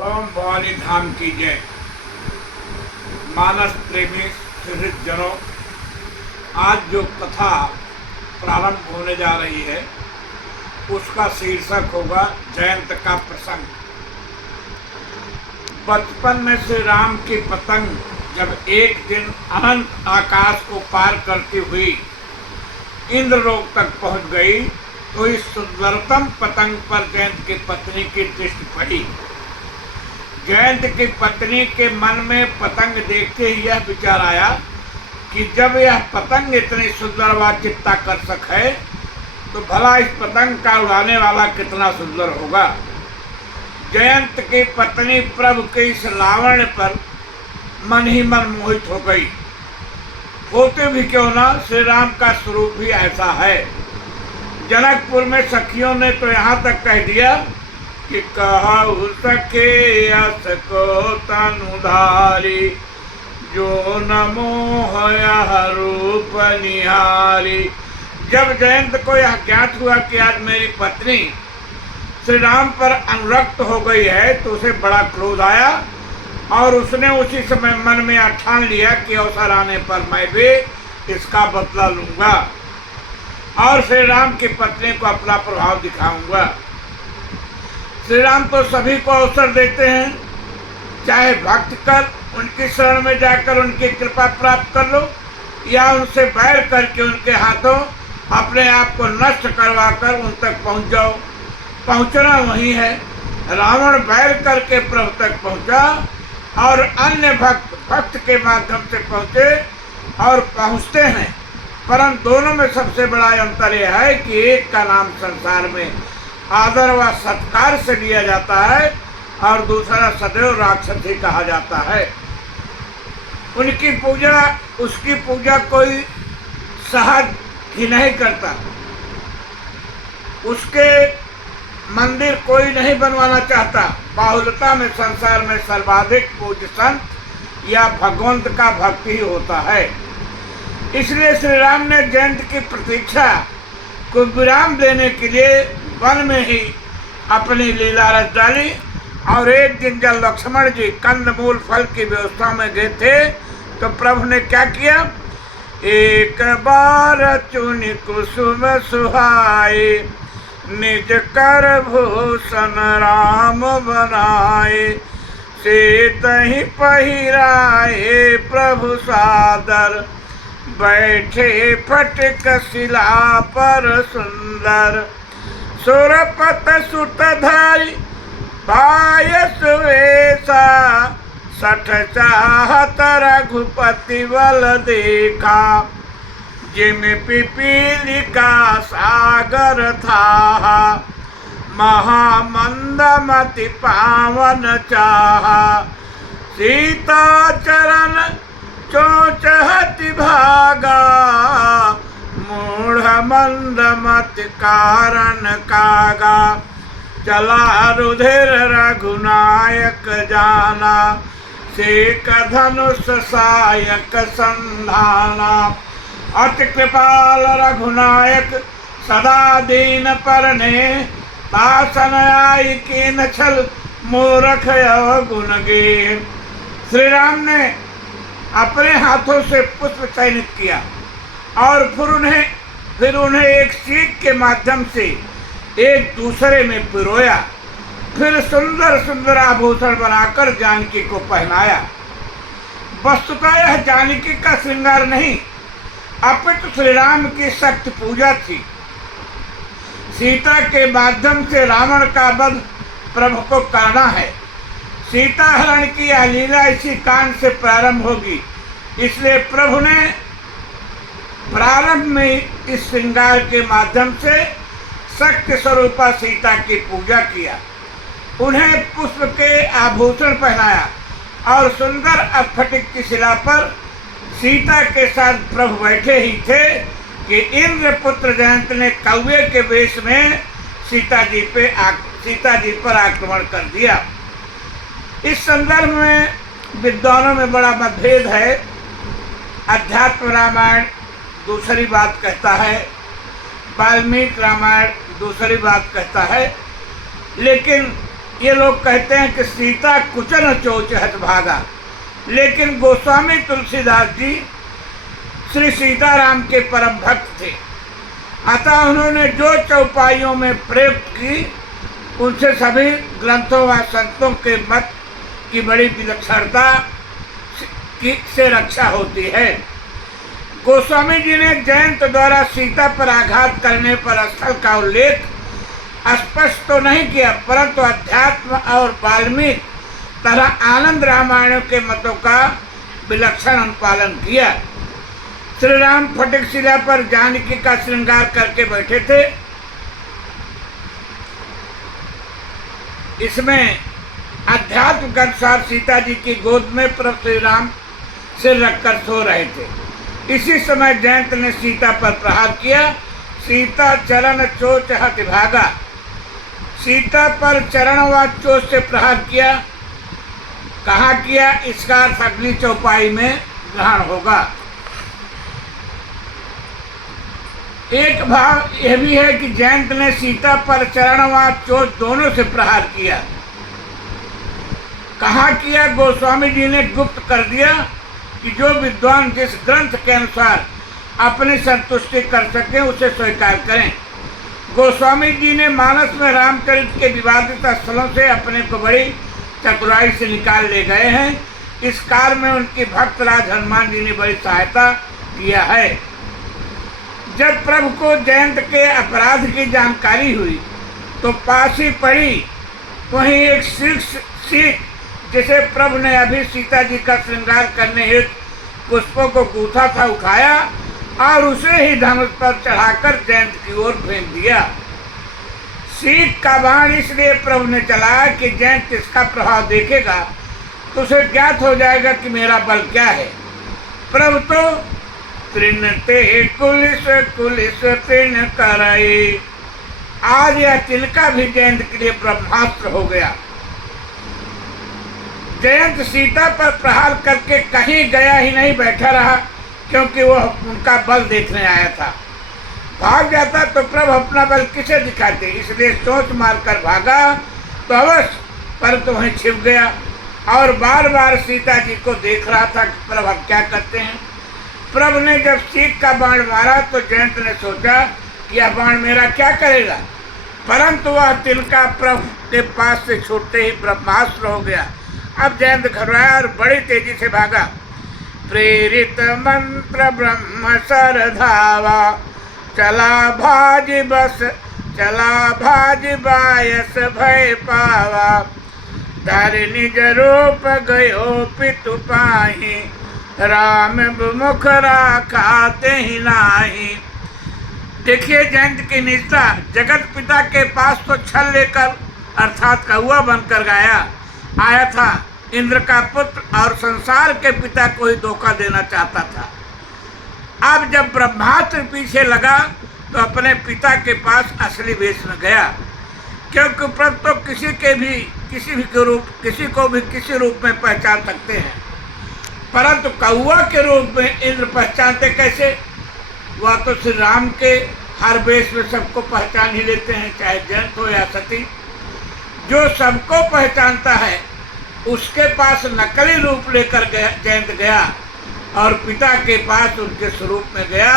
ओम भवानी धाम की जय। मानस प्रेमी हृदय जनों, आज जो कथा प्रारंभ होने जा रही है उसका शीर्षक होगा जयंत का प्रसंग। बचपन में श्री राम की पतंग जब एक दिन अनंत आकाश को पार करती हुई इंद्रलोक तक पहुंच गई तो इस सुंदरतम पतंग पर जयंत की पत्नी की दृष्टि पड़ी। जयंत की पत्नी के मन में पतंग देखते ही यह विचार आया कि जब यह पतंग इतनी सुंदर व चित्ताकर्षक है तो भला इस पतंग का उड़ाने वाला कितना सुंदर होगा। जयंत की पत्नी प्रभु के इस लावण्य पर मन ही मन मोहित हो गई। होते भी क्यों ना, श्री राम का स्वरूप भी ऐसा है। जनकपुर में सखियों ने तो यहाँ तक कह दिया कि कहु सखे यस को तनुधारी, जो न मोह यह रूप निहारी। जब जयंत को यह ज्ञात हुआ कि आज मेरी पत्नी श्री राम पर अनुरक्त हो गई है तो उसे बड़ा क्रोध आया और उसने उसी समय मन में ठान लिया कि अवसर आने पर मैं भी इसका बदला लूंगा और श्री राम की पत्नी को अपना प्रभाव दिखाऊंगा। श्री राम तो सभी को अवसर देते हैं, चाहे भक्त कर उनकी शरण में जाकर उनकी कृपा प्राप्त कर लो या उनसे बैर करके उनके हाथों अपने आप को नष्ट करवा कर उन तक पहुंच जाओ। पहुंचना वही है। रावण बैर करके प्रभु तक पहुंचा और अन्य भक्त के माध्यम से पहुंचे और पहुंचते हैं, परंतु दोनों में सबसे बड़ा अंतर यह है कि एक का नाम संसार में आदर व सत्कार से लिया जाता है और दूसरा सदैव राक्षस ही कहा जाता है। उनकी पूजा, उसकी पूजा कोई सहज ही नहीं करता, उसके मंदिर कोई नहीं बनवाना चाहता। बाहुल्यता में संसार में सर्वाधिक पूज्य संत या भगवंत का भक्ति ही होता है। इसलिए श्री राम ने जयंत की प्रतीक्षा को विराम देने के लिए वन में ही अपनी लीला रच डाली और एक दिन जब लक्ष्मण जी कंदमूल फल की व्यवस्था में गए थे तो प्रभु ने क्या किया, एक बार चुनि कुसुम सुहाए, निज कर भूषण राम बनाए, से तहि पहिराए प्रभु सादर, बैठे फटक शिला पर सुंदर। सुरपत सुत धारी पायस वेसा, सठ चाहत रघुपति बल देखा, जिम पिपीलिका सागर था, महामंदमति पावन चाहा, सीता चरण चोचहति भागा, मूढ़ मंदमति कारण कागा, चला रुधिर रघुनायक जाना, सेक धनुष सायक संधाना। अति कृपाल रघुनायक सदा दीन परने, तासन आई कीन छल मूरख गुण गे। श्री राम ने अपने हाथों से पुष्प चयनित किया और फिर उन्हें एक सीख के माध्यम से एक दूसरे में पिरोया, फिर सुंदर सुंदर आभूषण बनाकर जानकी को पहनाया। वस्तुतः यह जानकी का श्रृंगार नहीं अपितु श्री राम की शक्ति पूजा थी। सीता के माध्यम से रावण का वध प्रभु को करना है। सीता हरण की यह लीला इसी कांड से प्रारंभ होगी, इसलिए प्रभु ने प्रारंभ में इस श्रृंगार के माध्यम से शक्ति स्वरूपा सीता की पूजा किया, उन्हें पुष्प के आभूषण पहनाया और सुंदर स्फटिक की शिला पर सीता के साथ प्रभु बैठे ही थे कि इंद्रपुत्र जयंत ने कौवे के वेश में सीता जी पर आक्रमण कर दिया। इस संदर्भ में विद्वानों में बड़ा मतभेद है। अध्यात्म रामायण दूसरी बात कहता है, वाल्मीकि रामायण दूसरी बात कहता है, लेकिन ये लोग कहते हैं कि सीता कुचन चोच हतभागा, लेकिन गोस्वामी तुलसीदास जी श्री सीताराम के परम भक्त थे। अतः उन्होंने जो चौपाइयों में प्रयुक्त की उनसे सभी ग्रंथों व संतों के मत की बड़ी विलक्षणता से रक्षा होती है। गोस्वामी जी ने जयंत द्वारा सीता पर आघात करने पर स्थल का उल्लेख स्पष्ट तो नहीं किया, परंतु अध्यात्म और वाल्मीकि तरह आनंद रामायण के मतों का विलक्षण अनुपालन किया। श्री राम फटिक शिला पर जानकी का श्रृंगार करके बैठे थे। इसमें अध्यात्म के अनुसार सीता जी की गोद में प्रभु श्री राम सिर रखकर सो रहे थे। इसी समय जयंत ने सीता पर प्रहार किया। सीता चरण चोट हत भागा, सीता पर चरण व चोट से प्रहार किया। कहाँ किया, इसका अर्थ अगली चौपाई में ग्रहण होगा। एक भाव यह भी है कि जयंत ने सीता पर चरण व चोट दोनों से प्रहार किया। कहाँ किया, गोस्वामी जी ने गुप्त कर दिया कि जो विद्वान जिस ग्रंथ के अनुसार अपनी संतुष्टि कर सके उसे स्वीकार करें। गोस्वामी जी ने मानस में रामचरित के विवादित स्थलों से अपने को बड़ी चतुराई से निकाल ले गए हैं। इस कार्य में उनकी भक्तराज हनुमान जी ने बड़ी सहायता किया है। जब प्रभु को जयंत के अपराध की जानकारी हुई तो पास ही पड़ी वहीं एक सीख जिसे प्रभु ने अभी सीता जी का श्रृंगार करने हेतु पुष्पों को गूथा था उठाया और उसे ही धनुष पर चढ़ाकर जयंत की ओर फेंक दिया। सीख का बाण इसलिए प्रभु ने चलाया कि जयंत इसका प्रभाव देखेगा तो उसे ज्ञात हो जाएगा कि मेरा बल क्या है। प्रभु तो तृणते कुलिस कुलिस तृण कराई, आज यह तिनका भी जयंत के लिए ब्रह्मास्त्र हो गया। जयंत सीता पर प्रहार करके कहीं गया ही नहीं, बैठा रहा, क्योंकि वह उनका बल देखने आया था। भाग जाता तो प्रभु अपना बल किसे दिखाते, इसलिए चोंच मारकर भागा तो अवश्य, परंतु वहीं छिप गया और बार बार सीता जी को देख रहा था कि प्रभु अब क्या करते हैं। प्रभु ने जब सीख का बाण मारा तो जयंत ने सोचा कि यह बाण मेरा क्या करेगा, परंतु वह तिनका प्रभु के पास से छूटते ही ब्रह्मास्त्र हो गया। अब जयंत घबराया और बड़ी तेजी से भागा। प्रेरित मंत्र ब्रह्म सर धावा, चला भाज बस चला भाज बायस भय पावा, धर निज रूप गयो पितु पाही, राम मुख राखा तेहि नाही। देखिए जयंत की निष्ठा, जगत पिता के पास तो छल लेकर अर्थात कौआ बनकर आया था, इंद्र का पुत्र, और संसार के पिता को ही धोखा देना चाहता था। अब जब ब्रह्मास्त्र पीछे लगा तो अपने पिता के पास असली वेश में गया, क्योंकि प्रभु तो किसी को भी किसी रूप में पहचान सकते हैं, परंतु कौआ के रूप में इंद्र पहचानते कैसे। वह तो श्री राम के हर वेश में सबको पहचान ही लेते हैं, चाहे जयंत हो या सती। जो सबको पहचानता है उसके पास नकली रूप लेकर जयंत गया और पिता के पास उनके स्वरूप में गया,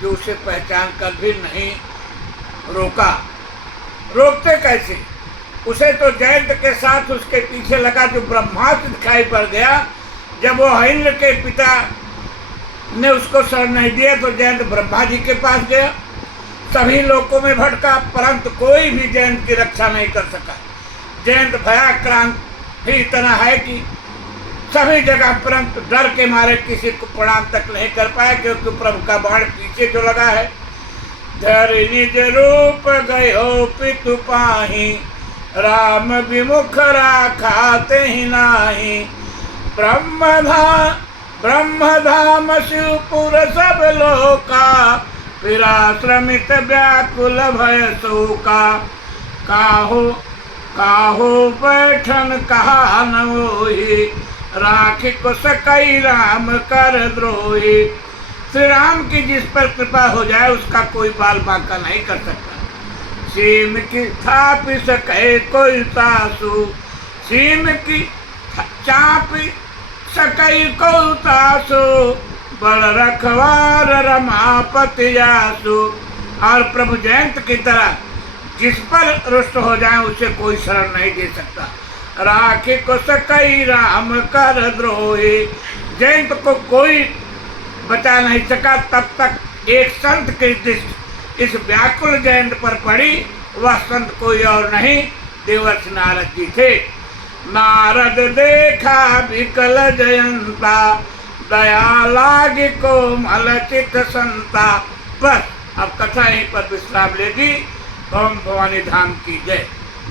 जो उसे पहचान कर भी नहीं रोका। रोकते कैसे, उसे तो जयंत के साथ उसके पीछे लगा जो ब्रह्मास्त्र दिखाई पड़ गया। जब वो इंद्र के पिता ने उसको शरण नहीं दिया तो जयंत ब्रह्मा जी के पास गया, सभी लोकों में भटका, परंतु कोई भी जयंत की रक्षा नहीं कर सका। जयंत भयाक्रांत ही इतना है कि सभी जगह, परंतु डर के मारे किसी को प्रणाम तक नहीं कर पाया, क्योंकि प्रभु का बाण पीछे जो लगा है। धर निज रूप गयो पितु पाही, राम विमुख राखा तेहि नाही। ब्रह्मधाम शिवपुर सब लोका, विराश्रमित व्याकुल भय शोका। काहो बैठन कहा न होई, राखी को सकई राम कर द्रोही। श्री राम की जिस पर कृपा हो जाए उसका कोई बाल बांका नहीं कर सकता। सीम की थाप सके कोई तासु, सीम की चाप सके को तासु, बड़ रखवार रमापति आसु। और प्रभु जयंत की तरह जिस पर रुष्ट हो जाए उसे कोई शरण नहीं दे सकता। राखी को सकई राम कर द्रोही, जयंत को कोई बचा नहीं सका। तब तक एक संत की दृष्टि इस व्याकुल जयंत पर पड़ी। वह संत कोई और नहीं, देवर्षि नारद जी थे। नारद देखा विकल जयंता, दया लाग को मलचित संता। बस अब कथा यहीं पर विश्राम लेगी। ओम भवानी धाम की जय।